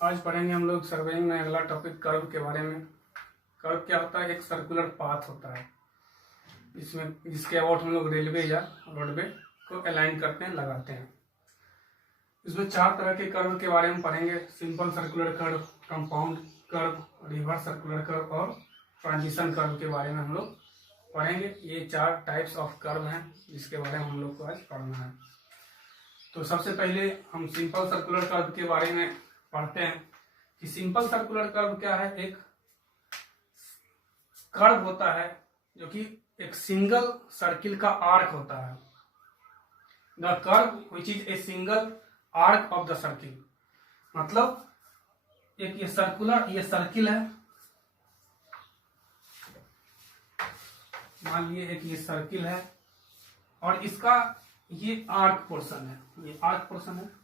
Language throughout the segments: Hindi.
आज पढ़ेंगे हम लोग सर्वेइंग में अगला टॉपिक कर्व के बारे में। कर्व क्या होता है? एक सर्कुलर पाथ होता है इसमें, जिसके अबाउट हम लोग रेलवे या रोडवे को अलाइन करते हैं, लगाते हैं। इसमें 4 तरह के कर्व के बारे में पढ़ेंगे: simple circular curve, compound curve, reverse circular curve और ट्रांजिशन कर्व के बारे में हम लोग पढ़ेंगे। ये 4 टाइप्स ऑफ कर्व हैं जिसके बारे में हम लोग को आज पढ़ना है। तो सबसे पहले हम सिंपल सर्कुलर कर्व के बारे में पढ़ते हैं कि सिंपल सर्कुलर कर्व क्या है। एक कर्व होता है जो कि एक सिंगल सर्किल का आर्क होता है। The curve which is a single arc of the circle, मतलब एक ये सर्किल है, मान लिए एक ये सर्किल है और इसका ये आर्क पोर्शन है, ये आर्क पोर्शन है।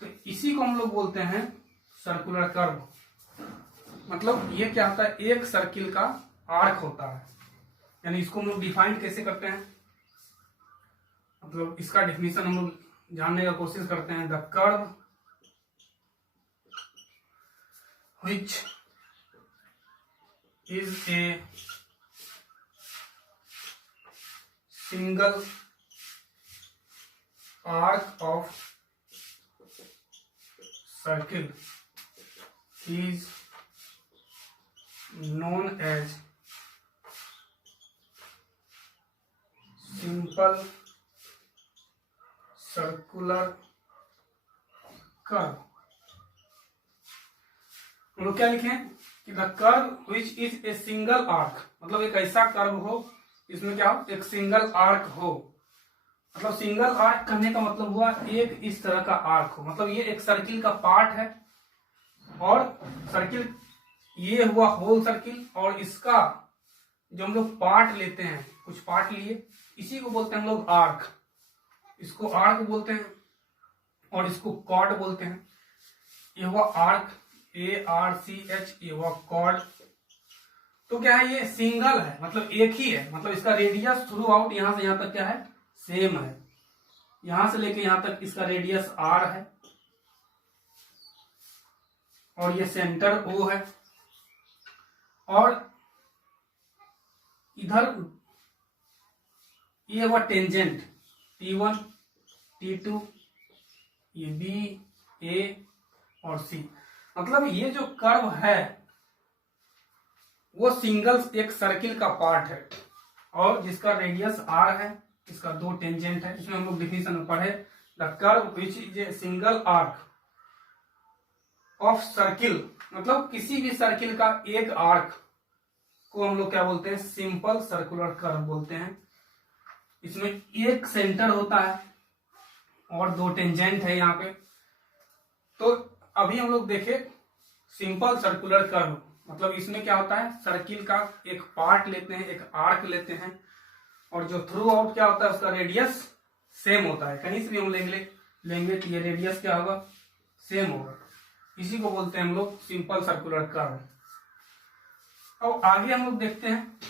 तो इसी को हम लोग बोलते हैं सर्कुलर कर्व। मतलब ये क्या होता है? एक सर्किल का आर्क होता है। यानी इसको हम लोग डिफाइन कैसे करते हैं, मतलब इसका डेफिनेशन हम लोग जानने का कोशिश करते हैं। The curve which is a single arc of circle is known as simple circular curve। हम लोग क्या लिखें कि the curve which is a single arc, मतलब एक ऐसा कर्व हो इसमें क्या हो, एक सिंगल आर्क हो। मतलब सिंगल आर्क करने का मतलब हुआ एक इस तरह का आर्क हो, मतलब ये एक सर्किल का पार्ट है और सर्किल ये हुआ होल सर्किल, और इसका जो हम लोग पार्ट लेते हैं, कुछ पार्ट लिए, इसी को बोलते हैं हम लोग आर्क। इसको आर्क बोलते हैं और इसको कॉर्ड बोलते हैं। ये हुआ आर्क, ARCH, ये हुआ कॉर्ड। तो क्या है, ये सिंगल है, मतलब एक ही है, मतलब इसका रेडियस थ्रू आउट यहां से यहां तक क्या है, सेम है। यहां से लेके यहां तक इसका रेडियस R है और ये सेंटर O है। और इधर ये हुआ टेंजेंट T1, T2, ये B, A और C। मतलब ये जो कर्व है वो सिंगल एक सर्किल का पार्ट है और जिसका रेडियस R है, इसका 2 टेंजेंट है। इसमें हम लोग डिफिनेशन में पढ़े, the curve which is a single arc of circle, मतलब किसी भी सर्किल का एक आर्क को हम लोग क्या बोलते हैं, सिंपल सर्कुलर कर्व बोलते हैं। इसमें एक सेंटर होता है और 2 टेंजेंट है यहाँ पे। तो अभी हम लोग देखे सिंपल सर्कुलर कर्व, मतलब इसमें क्या होता है, सर्किल का एक पार्ट लेते हैं, एक आर्क लेते हैं, और जो थ्रू आउट क्या होता है, उसका रेडियस सेम होता है। कहीं से भी हम लेंगे तो ये रेडियस क्या होगा, सेम होगा। इसी को बोलते हैं हम लोग सिंपल सर्कुलर कर्व। अब आगे हम लोग देखते हैं,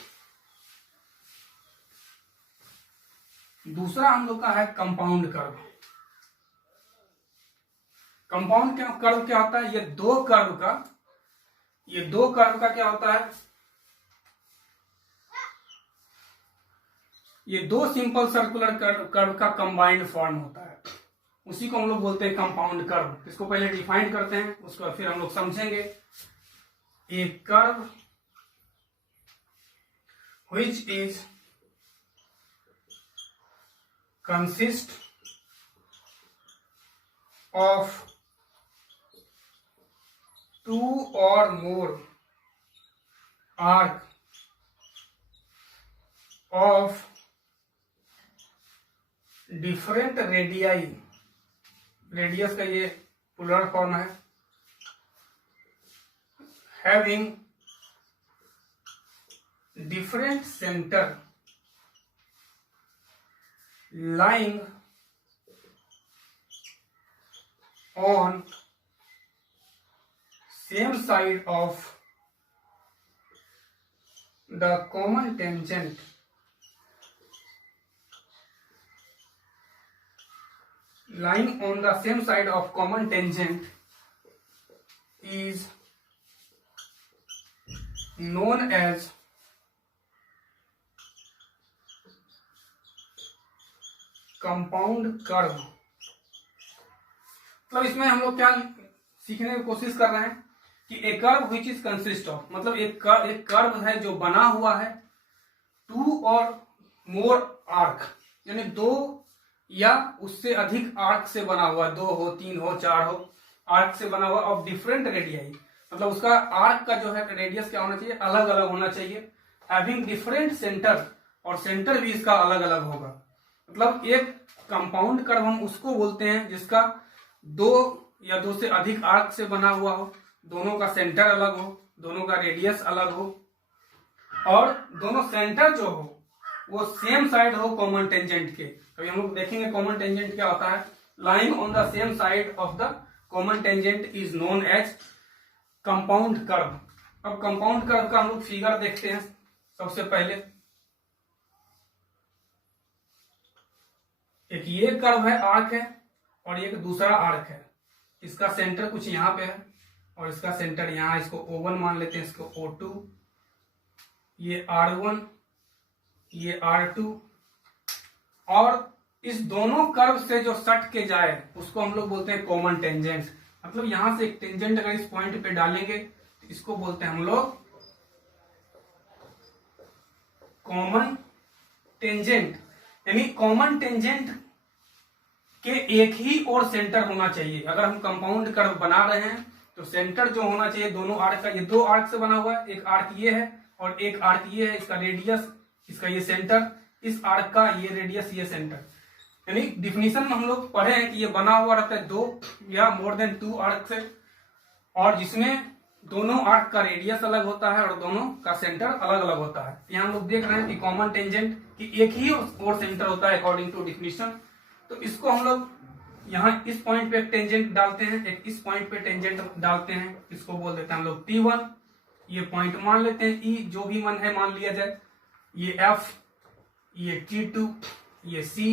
दूसरा हम लोग का है कंपाउंड कर्व। कंपाउंड कर्व क्या होता है, ये दो कर्व का क्या होता है, ये 2 सिंपल सर्कुलर कर्व का कंबाइंड फॉर्म होता है। उसी को हम लोग बोलते हैं कंपाउंड कर्व। इसको पहले डिफाइन करते हैं, उसके बाद फिर हम लोग समझेंगे। A curve which is consist of 2 or more arc of different radii, radius का ये प्लूरल फॉर्म है, having different center lying on same side of the common tangent lying on the same side of common tangent is known as compound curve. मतलब इसमें हम लोग क्या सीखने की कोशिश कर रहे हैं कि a curve which is consist of, मतलब एक कर्व है जो बना हुआ है टू और मोर आर्क, यानी दो या उससे अधिक आर्क से बना हुआ, दो हो, तीन हो, चार हो, आर्क से बना हुआ ऑफ डिफरेंट रेडियाई, मतलब उसका आर्क का जो है रेडियस क्या होना चाहिए, अलग अलग होना चाहिए, हैविंग डिफरेंट सेंटर, और सेंटर भी इसका अलग अलग होगा। मतलब एक कंपाउंड कर्व हम उसको बोलते हैं जिसका दो या दो से अधिक आर्क से बना हुआ हो, दोनों का सेंटर अलग हो, दोनों का रेडियस अलग हो, और दोनों सेंटर जो हो वो सेम साइड हो कॉमन टेंजेंट के। अभी हम लोग देखेंगे कॉमन टेंजेंट क्या होता है। Lying on the same side of the common tangent is known as compound curve. अब कंपाउंड कर्व का हम लोग फिगर देखते हैं। सबसे पहले एक ये कर्व है, आर्क है, और एक दूसरा आर्क है। इसका सेंटर कुछ यहां पे है और इसका सेंटर यहां, इसको O1 मान लेते हैं, इसको O2, ये R1, ये R2, और इस दोनों कर्व से जो सट के जाए उसको हम लोग बोलते हैं कॉमन टेंजेंट। मतलब यहां से एक टेंजेंट अगर इस पॉइंट पे डालेंगे तो इसको बोलते हैं हम लोग कॉमन टेंजेंट। यानी कॉमन टेंजेंट के एक ही और सेंटर होना चाहिए। अगर हम कंपाउंड कर्व बना रहे हैं तो सेंटर जो होना चाहिए दोनों आर्क का, ये दो आर्क से बना हुआ है, एक आर्क ये है और एक आर्क ये है, इसका रेडियस, इसका ये सेंटर, इस आर्क का ये रेडियस, ये सेंटर। यानी डिफिनीशन में हम लोग पढ़े हैं कि ये बना हुआ रहता है दो या मोर देन टू आर्क से, और जिसमें दोनों आर्क का रेडियस अलग होता है और दोनों का सेंटर अलग अलग होता है। यहाँ हम लोग देख रहे हैं कि कॉमन टेंजेंट की एक ही और सेंटर होता है अकॉर्डिंग टू डिफिनीशन। तो इसको हम लोग यहाँ इस पॉइंट पे टेंजेंट डालते हैं, एक इस पॉइंट पे टेंजेंट डालते हैं, इसको बोल देते हैं हम लोग T1। ये पॉइंट मान लेते हैं E, जो भी मन है मान लिया जाए, ये F, ये T2, ये C।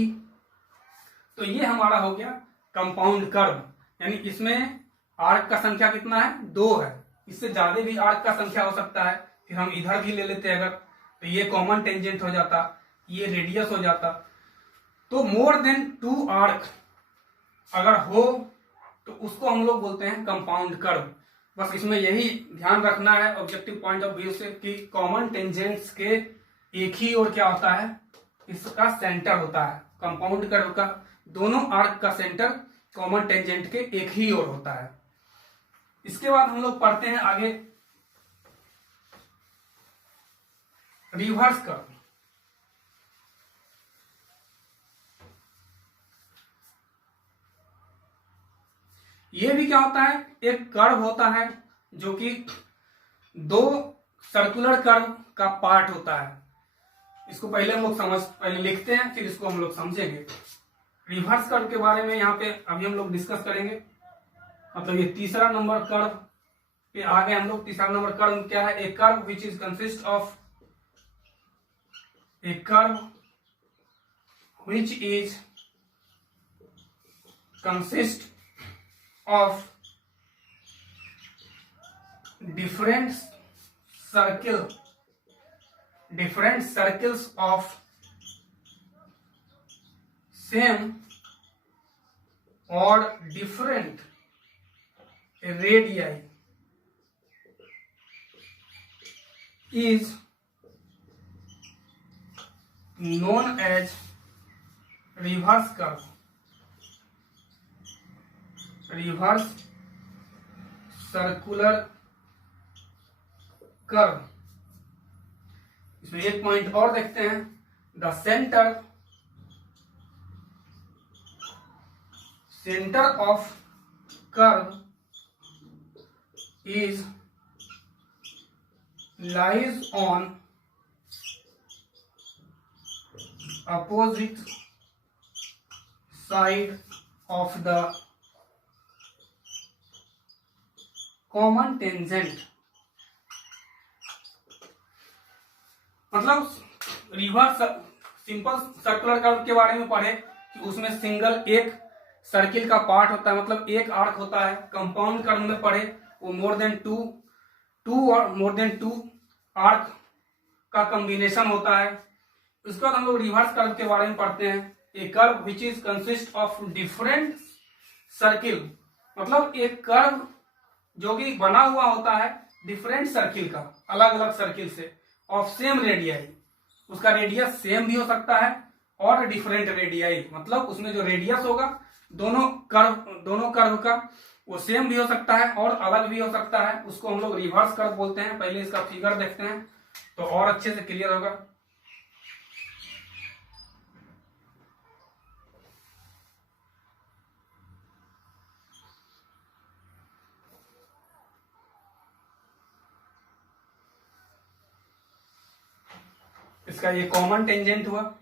तो ये हमारा हो गया कंपाउंड कर्व। यानी इसमें आर्क का संख्या कितना है, 2 है, इससे ज्यादा भी आर्क का संख्या हो सकता है, फिर हम इधर भी ले लेते हैं अगर, तो ये कॉमन टेंजेंट हो जाता, ये रेडियस हो जाता। तो मोर देन 2 आर्क अगर हो तो उसको हम लोग बोलते हैं कंपाउंड कर्व। बस इसमें यही ध्यान रखना है ऑब्जेक्टिव पॉइंट ऑफ व्यू से कि कॉमन टेंजेंट्स के एक ही और क्या होता है, इसका सेंटर होता है। कंपाउंड कर्व का दोनों आर्क का सेंटर कॉमन टेंजेंट के एक ही ओर होता है। इसके बाद हम लोग पढ़ते हैं आगे रिवर्स कर्व। ये भी क्या होता है, एक कर्व होता है जो कि दो सर्कुलर कर्व का पार्ट होता है। इसको पहले हम लोग पहले लिखते हैं, फिर इसको हम लोग समझेंगे। रिवर्स कर्व के बारे में यहाँ पे अभी हम लोग डिस्कस करेंगे। मतलब ये तीसरा नंबर कर्व पे आ गए हम लोग। तीसरा नंबर कर्व क्या है, a curve which is consist of, a curve which is consist of different circles of same or different radii is known as reverse curve। Reverse circular curve. इसमें एक पॉइंट और देखते हैं, the centre of curve is lies on opposite side of the common tangent. मतलब रिवर्स सिंपल सर्कुलर कर्व के बारे में पढ़े कि उसमें सिंगल एक सर्किल का पार्ट होता है, मतलब एक आर्क होता है। कंपाउंड कर्व में पढ़े वो मोर देन टू आर्क का कॉम्बिनेशन होता है। उसके बाद हम लोग रिवर्स कर्व के बारे में पढ़ते हैं। A curve which is consist of different circle, मतलब एक कर्व जो कि बना हुआ होता है डिफरेंट सर्किल का, अलग अलग सर्किल से, ऑफ सेम रेडियाई, उसका रेडियस सेम भी हो सकता है और डिफरेंट रेडियाई, मतलब उसमें जो रेडियस होगा दोनों कर्व का वो सेम भी हो सकता है और अलग भी हो सकता है। उसको हम लोग रिवर्स कर्व बोलते हैं। पहले इसका फिगर देखते हैं तो और अच्छे से क्लियर होगा। इसका ये कॉमन टेंजेंट हुआ,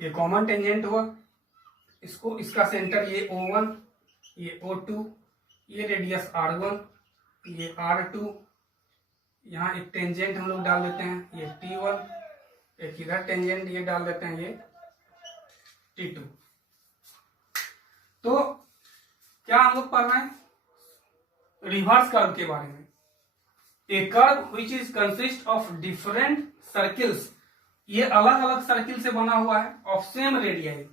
ये कॉमन टेंजेंट हुआ। इसको इसका सेंटर ये O1, ये O2, ये रेडियस R1, ये R2, यहाँ एक टेंजेंट हम लोग डाल देते हैं ये T1, एक इधर टेंजेंट ये डाल देते हैं ये T2। तो क्या हम लोग पढ़ रहे हैं? रिवर्स कर्व के बारे में। A curve which is consist of different circles, ये अलग अलग सर्किल से बना हुआ है, ऑफ सेम रेडियाई,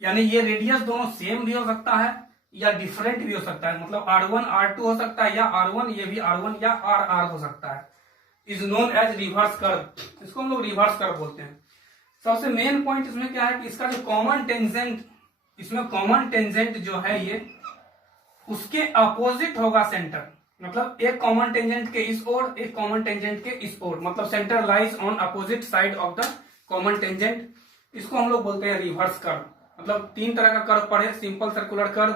यानी ये रेडियस दोनों सेम भी हो सकता है या डिफरेंट भी हो सकता है, मतलब R1 R2 हो सकता है या R1 ये भी R1 या RR हो सकता है, is known as reverse curve. इसको हम लोग रिवर्स कर्व बोलते हैं। सबसे मेन पॉइंट इसमें क्या है कि इसका जो कॉमन टेंजेंट, इसमें कॉमन टेंजेंट जो है ये उसके अपोजिट होगा सेंटर, मतलब एक कॉमन टेंजेंट के इस ओर, एक कॉमन टेंजेंट के इस ओर, मतलब centre lies on opposite side of the common tangent. इसको हम लोग बोलते हैं रिवर्स कर्व। मतलब तीन तरह का कर्व पढ़े, simple circular curve,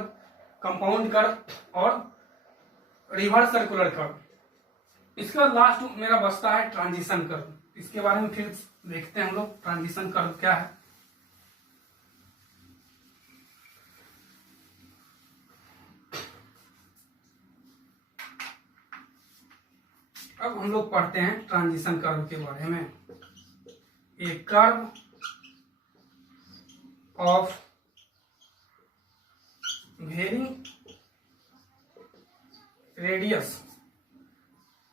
compound curve और रिवर्स सर्कुलर कर्व। इसके बाद लास्ट मेरा बचता है ट्रांजिशन कर्व। इसके बारे में फिर देखते हैं हम लोग ट्रांजिशन कर्व क्या है। अब हम लोग पढ़ते हैं ट्रांजिशन कर्व के बारे में। A curve of varying radius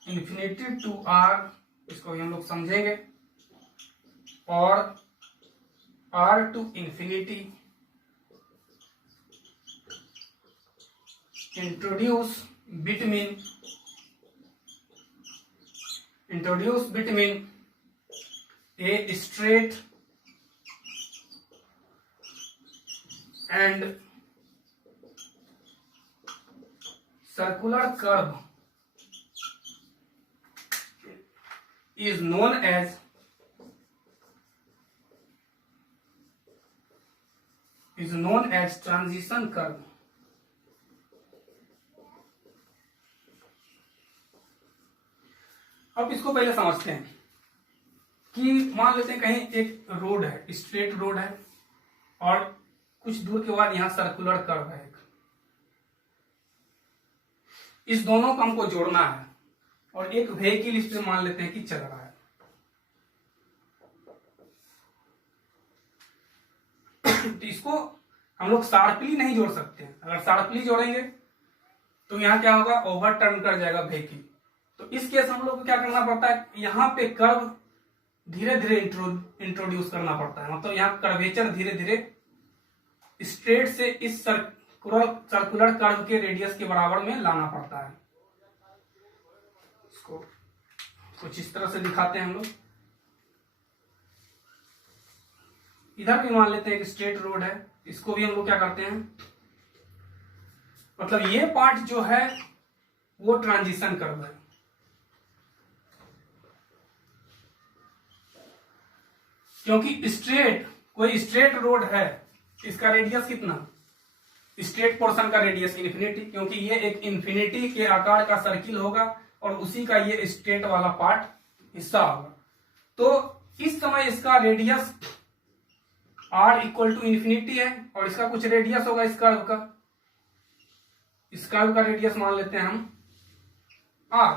infinity to R, इसको हम लोग समझेंगे, और R to infinity introduce between a straight and circular curve is known as transition curve। अब इसको पहले समझते हैं कि मान लेते हैं कहीं एक रोड है, स्ट्रेट रोड है, और कुछ दूर के बाद यहां सर्कुलर कर्व है। इस दोनों को हमको जोड़ना है और एक व्हीकल इस पे मान लेते हैं कि चल रहा है। तो इसको हम लोग शार्पली नहीं जोड़ सकते हैं। अगर शार्पली जोड़ेंगे तो यहाँ क्या होगा, ओवर टर्न कर जाएगा व्हीकल। तो इस केस हम लोग को क्या करना पड़ता है, यहाँ पे कर्व धीरे धीरे इंट्रोड्यूस करना पड़ता है, मतलब यहाँ कर्वेचर धीरे धीरे स्ट्रेट से इस सर्कुलर कर्व के रेडियस के बराबर में लाना पड़ता है। इसको कुछ इस तरह से दिखाते हैं हम लोग। इधर भी मान लेते हैं कि स्ट्रेट रोड है, इसको भी हम लोग क्या करते हैं, मतलब ये पार्ट जो है वो ट्रांजिशन कर्व है। क्योंकि स्ट्रेट कोई स्ट्रेट रोड है, इसका रेडियस कितना, स्ट्रेट पोर्शन का रेडियस इन्फिनिटी, क्योंकि ये एक इन्फिनिटी के आकार का सर्किल होगा और उसी का ये स्ट्रेट वाला पार्ट हिस्सा होगा। तो इस समय इसका radius r equal to infinity है और इसका कुछ रेडियस होगा इस कर्व का, इस कर्व का रेडियस मान लेते हैं हम r।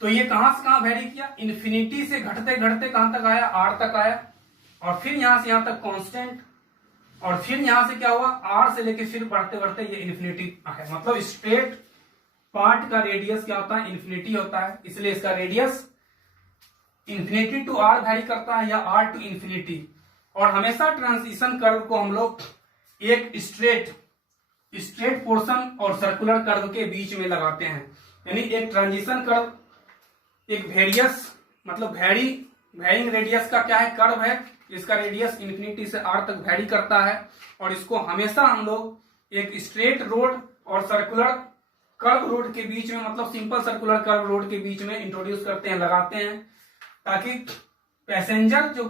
तो ये कहां से कहां वेरी किया, इन्फिनिटी से घटते घटते कहां तक आया, r तक आया, और फिर यहां से यहां तक कांस्टेंट, और फिर यहां से क्या हुआ, r से लेके फिर बढ़ते बढ़ते ये इन्फिनिटी है। मतलब स्ट्रेट पार्ट का रेडियस क्या होता है, इन्फिनिटी होता है, इसलिए इसका radius infinity to r vary करता है या r टू इन्फिनिटी। और हमेशा ट्रांजिशन कर्व को हम लोग एक स्ट्रेट पोर्शन और सर्कुलर कर्व के बीच में लगाते हैं, यानी एक ट्रांजिशन कर्व एक वेरियस मतलब वेरिंग रेडियस का क्या है, कर्व है, इसका रेडियस इन्फिनिटी से r तक वेरी करता है, और इसको हमेशा हम लोग एक स्ट्रेट रोड और सर्कुलर कर्व रोड के बीच में, मतलब सिंपल सर्कुलर कर्व रोड के बीच में इंट्रोड्यूस करते हैं, लगाते हैं, ताकि पैसेंजर जो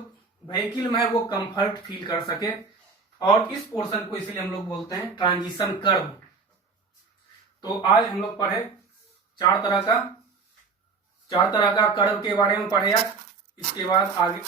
व्हीकल में है वो कंफर्ट फील कर सके। और इस पोर्शन को इसलिए हम लोग बोलते हैं ट्रांजिशन कर्व। तो आज हम लोग पढ़े चार तरह का कर्व के बारे में पढ़े आज। इसके बाद आगे